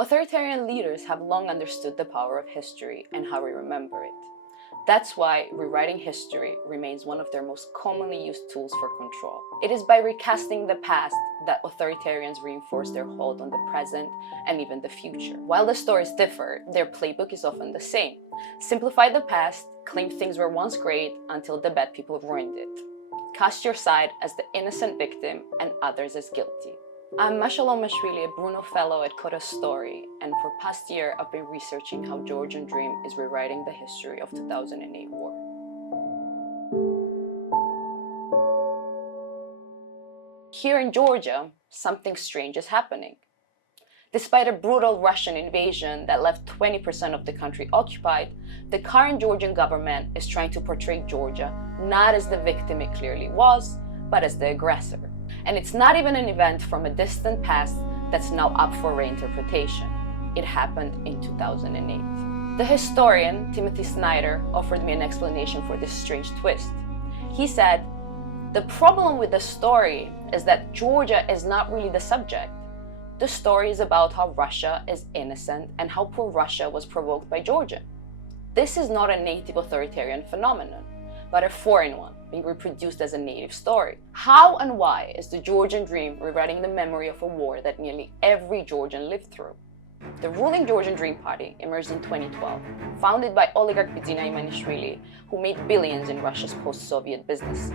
Authoritarian leaders have long understood the power of history and how we remember it. That's why rewriting history remains one of their most commonly used tools for control. It is by recasting the past that authoritarians reinforce their hold on the present and even the future. While the stories differ, their playbook is often the same. Simplify the past, claim things were once great until the bad people ruined it. Cast your side as the innocent victim and others as guilty. I'm Masho Lomashvili, a Bruno fellow at Coda Story, and for past year I've been researching how Georgian Dream is rewriting the history of 2008 war. Here in Georgia, something strange is happening. Despite a brutal Russian invasion that left 20% of the country occupied, the current Georgian government is trying to portray Georgia not as the victim it clearly was, but as the aggressor. And it's not even an event from a distant past that's now up for reinterpretation. It happened in 2008. The historian, Timothy Snyder, offered me an explanation for this strange twist. He said, "The problem with the story is that Georgia is not really the subject. The story is about how Russia is innocent and how poor Russia was provoked by Georgia. This is not a native authoritarian phenomenon, but a foreign one being reproduced as a native story. How and why is the Georgian Dream rewriting the memory of a war that nearly every Georgian lived through?" The ruling Georgian Dream Party emerged in 2012, founded by oligarch Bidzina Ivanishvili, who made billions in Russia's post-Soviet business.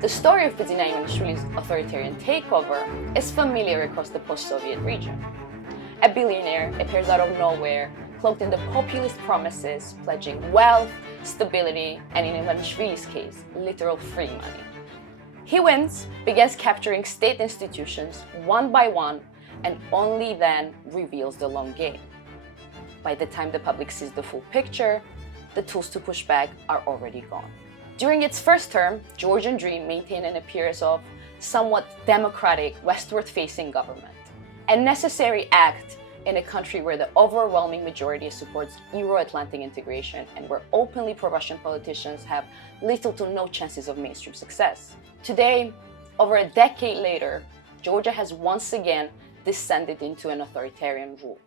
The story of Bidzina Ivanishvili's authoritarian takeover is familiar across the post-Soviet region. A billionaire appears out of nowhere, cloaked in the populist promises, pledging wealth, stability, and in Ivanishvili's case, literal free money. He wins, begins capturing state institutions one by one, and only then reveals the long game. By the time the public sees the full picture, the tools to push back are already gone. During its first term, Georgian Dream maintained an appearance of somewhat democratic, westward-facing government, a necessary act in a country where the overwhelming majority supports Euro-Atlantic integration and where openly pro-Russian politicians have little to no chances of mainstream success. Today, over a decade later, Georgia has once again descended into an authoritarian rule.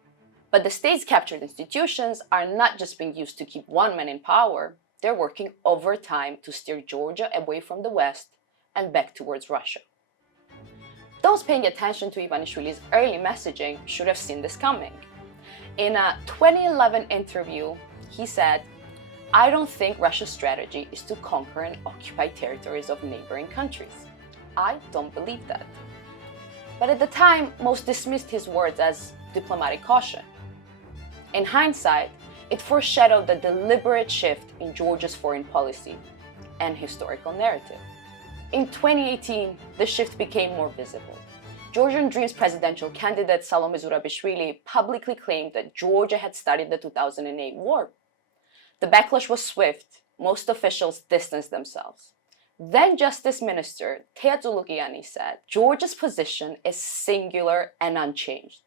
But the state's captured institutions are not just being used to keep one man in power, they're working overtime to steer Georgia away from the West and back towards Russia. Those paying attention to Ivanishvili's early messaging should have seen this coming. In a 2011 interview, he said, "I don't think Russia's strategy is to conquer and occupy territories of neighboring countries. I don't believe that." But at the time, most dismissed his words as diplomatic caution. In hindsight, it foreshadowed the deliberate shift in Georgia's foreign policy and historical narrative. In 2018, the shift became more visible. Georgian Dream's presidential candidate Salome Zurabishvili publicly claimed that Georgia had started the 2008 war. The backlash was swift. Most officials distanced themselves. Then Justice Minister Tea Tzulukiani said, "Georgia's position is singular and unchanged.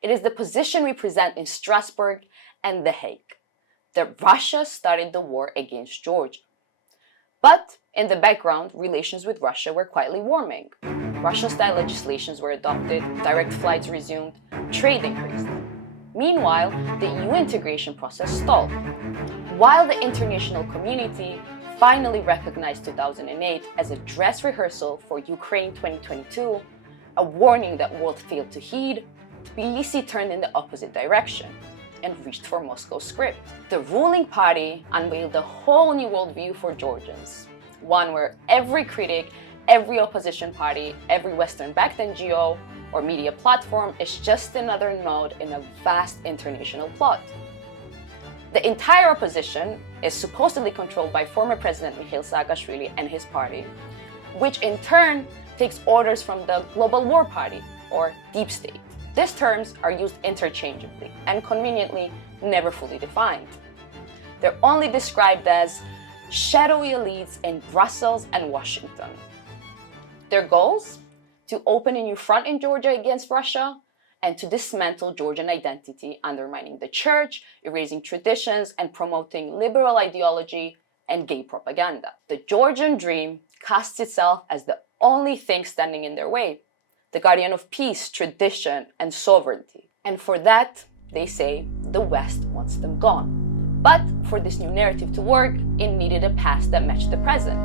It is the position we present in Strasbourg and The Hague, that Russia started the war against Georgia." But in the background, relations with Russia were quietly warming. Russian-style legislations were adopted, direct flights resumed, trade increased. Meanwhile, the EU integration process stalled. While the international community finally recognized 2008 as a dress rehearsal for Ukraine 2022, a warning that world failed to heed, Tbilisi turned in the opposite direction and reached for Moscow's script. The ruling party unveiled a whole new worldview for Georgians, one where every critic, every opposition party, every Western-backed NGO or media platform is just another node in a vast international plot. The entire opposition is supposedly controlled by former President Mikhail Saakashvili and his party, which in turn takes orders from the Global War Party, or Deep State. These terms are used interchangeably and conveniently never fully defined. They're only described as shadowy elites in Brussels and Washington. Their goals? To open a new front in Georgia against Russia and to dismantle Georgian identity, undermining the church, erasing traditions, and promoting liberal ideology and gay propaganda. The Georgian Dream casts itself as the only thing standing in their way, the guardian of peace, tradition, and sovereignty. And for that, They say the West wants them gone. But for this new narrative to work, it needed a past that matched the present.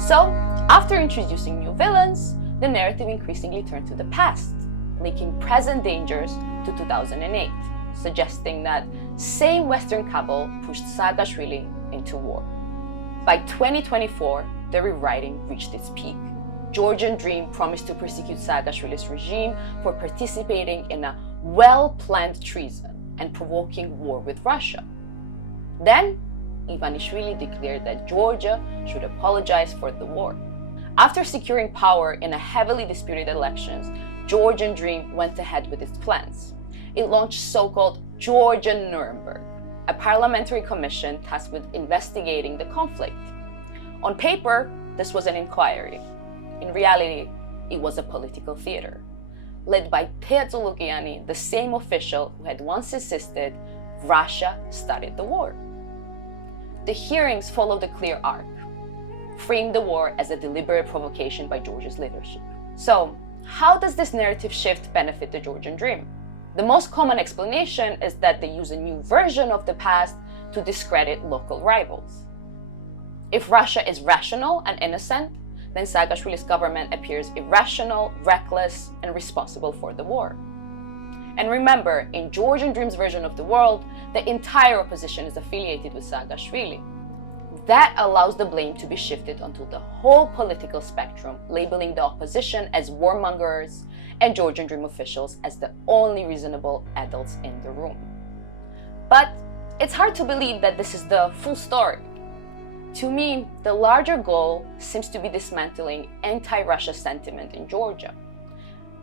So, after introducing new villains, the narrative increasingly turned to the past, linking present dangers to 2008, suggesting that same Western cabal pushed Saakashvili into war. By 2024, the rewriting reached its peak. Georgian Dream promised to prosecute Saakashvili's regime for participating in a well-planned treason and provoking war with Russia. Then, Ivanishvili declared that Georgia should apologize for the war. After securing power in a heavily disputed elections, Georgian Dream went ahead with its plans. It launched so-called Georgian Nuremberg, a parliamentary commission tasked with investigating the conflict. On paper, this was an inquiry. In reality, it was a political theater, led by Teatzulugiani, the same official who had once insisted Russia started the war. The hearings followed a clear arc, framed the war as a deliberate provocation by Georgia's leadership. So, how does this narrative shift benefit the Georgian Dream? The most common explanation is that they use a new version of the past to discredit local rivals. If Russia is rational and innocent, then Saakashvili's government appears irrational, reckless, and responsible for the war. And remember, in Georgian Dream's version of the world, the entire opposition is affiliated with Saakashvili. That allows the blame to be shifted onto the whole political spectrum, labeling the opposition as warmongers and Georgian Dream officials as the only reasonable adults in the room. But it's hard to believe that this is the full story. To me, the larger goal seems to be dismantling anti-Russia sentiment in Georgia.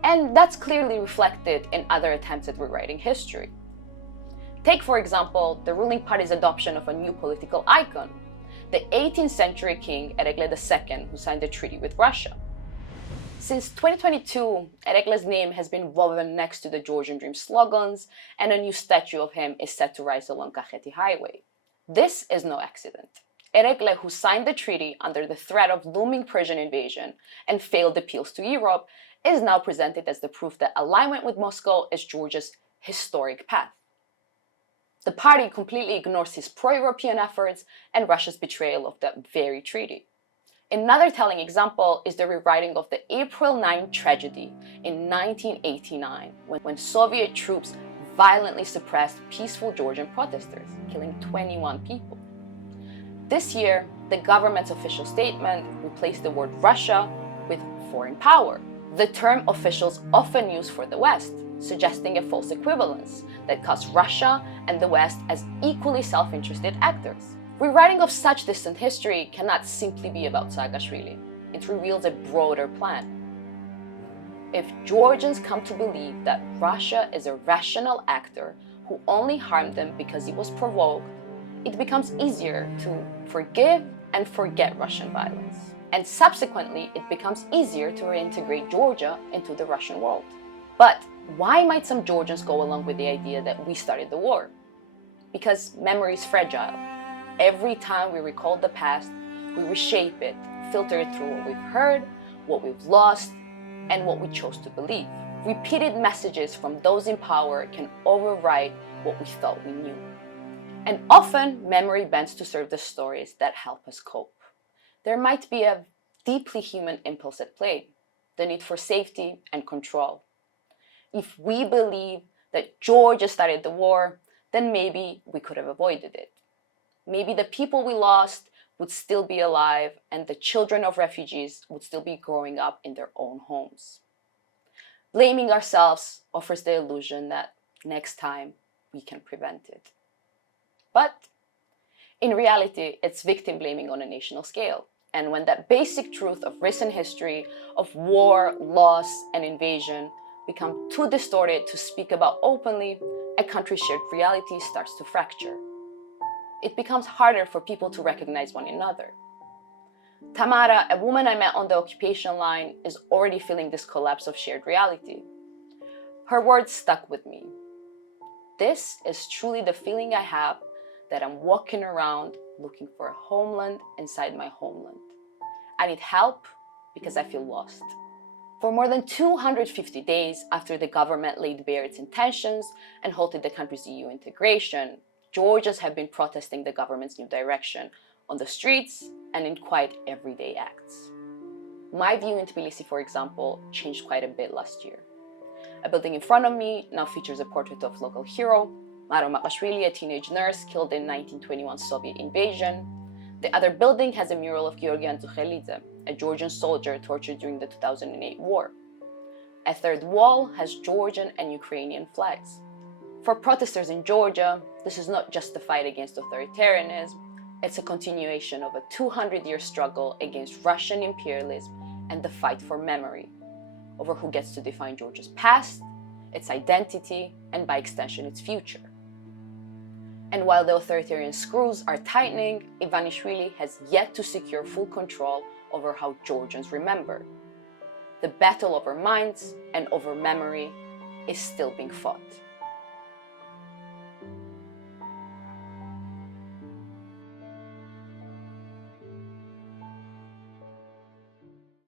And that's clearly reflected in other attempts at rewriting history. Take, for example, the ruling party's adoption of a new political icon, the 18th century king Eregle II, who signed a treaty with Russia. Since 2022, Eregle's name has been woven next to the Georgian Dream slogans, and a new statue of him is set to rise along Kakheti Highway. This is no accident. Eregle, who signed the treaty under the threat of looming Persian invasion and failed appeals to Europe, is now presented as the proof that alignment with Moscow is Georgia's historic path. The party completely ignores his pro-European efforts and Russia's betrayal of that very treaty. Another telling example is the rewriting of the April 9 tragedy in 1989, when Soviet troops violently suppressed peaceful Georgian protesters, killing 21 people. This year, the government's official statement replaced the word Russia with foreign power, the term officials often use for the West, suggesting a false equivalence that casts Russia and the West as equally self-interested actors. Rewriting of such distant history cannot simply be about Saakashvili. It reveals a broader plan. If Georgians come to believe that Russia is a rational actor who only harmed them because he was provoked, it becomes easier to forgive and forget Russian violence. And subsequently, it becomes easier to reintegrate Georgia into the Russian world. But why might some Georgians go along with the idea that we started the war? Because memory is fragile. Every time we recall the past, we reshape it, filter it through what we've heard, what we've lost, and what we chose to believe. Repeated messages from those in power can override what we thought we knew. And often, memory bends to serve the stories that help us cope. There might be a deeply human impulse at play, the need for safety and control. If we believe that Georgia started the war, then maybe we could have avoided it. Maybe the people we lost would still be alive and the children of refugees would still be growing up in their own homes. Blaming ourselves offers the illusion that next time we can prevent it. But in reality, it's victim blaming on a national scale. And when that basic truth of recent history, of war, loss, and invasion become too distorted to speak about openly, a country's shared reality starts to fracture. It becomes harder for people to recognize one another. Tamara, a woman I met on the occupation line, is already feeling this collapse of shared reality. Her words stuck with me. This is truly the feeling I have that I'm walking around looking for a homeland inside my homeland. I need help because I feel lost. For more than 250 days after the government laid bare its intentions and halted the country's EU integration, Georgians have been protesting the government's new direction on the streets and in quite everyday acts. My view in Tbilisi, for example, changed quite a bit last year. A building in front of me now features a portrait of local hero, Masho Lomashvili, a teenage nurse killed in 1921 Soviet invasion. The other building has a mural of Georgi Antzuhelidze, a Georgian soldier tortured during the 2008 war. A third wall has Georgian and Ukrainian flags. For protesters in Georgia, this is not just the fight against authoritarianism, it's a continuation of a 200-year struggle against Russian imperialism and the fight for memory, over who gets to define Georgia's past, its identity, and by extension, its future. And while the authoritarian screws are tightening, Ivanishvili has yet to secure full control over how Georgians remember. The battle over minds and over memory is still being fought.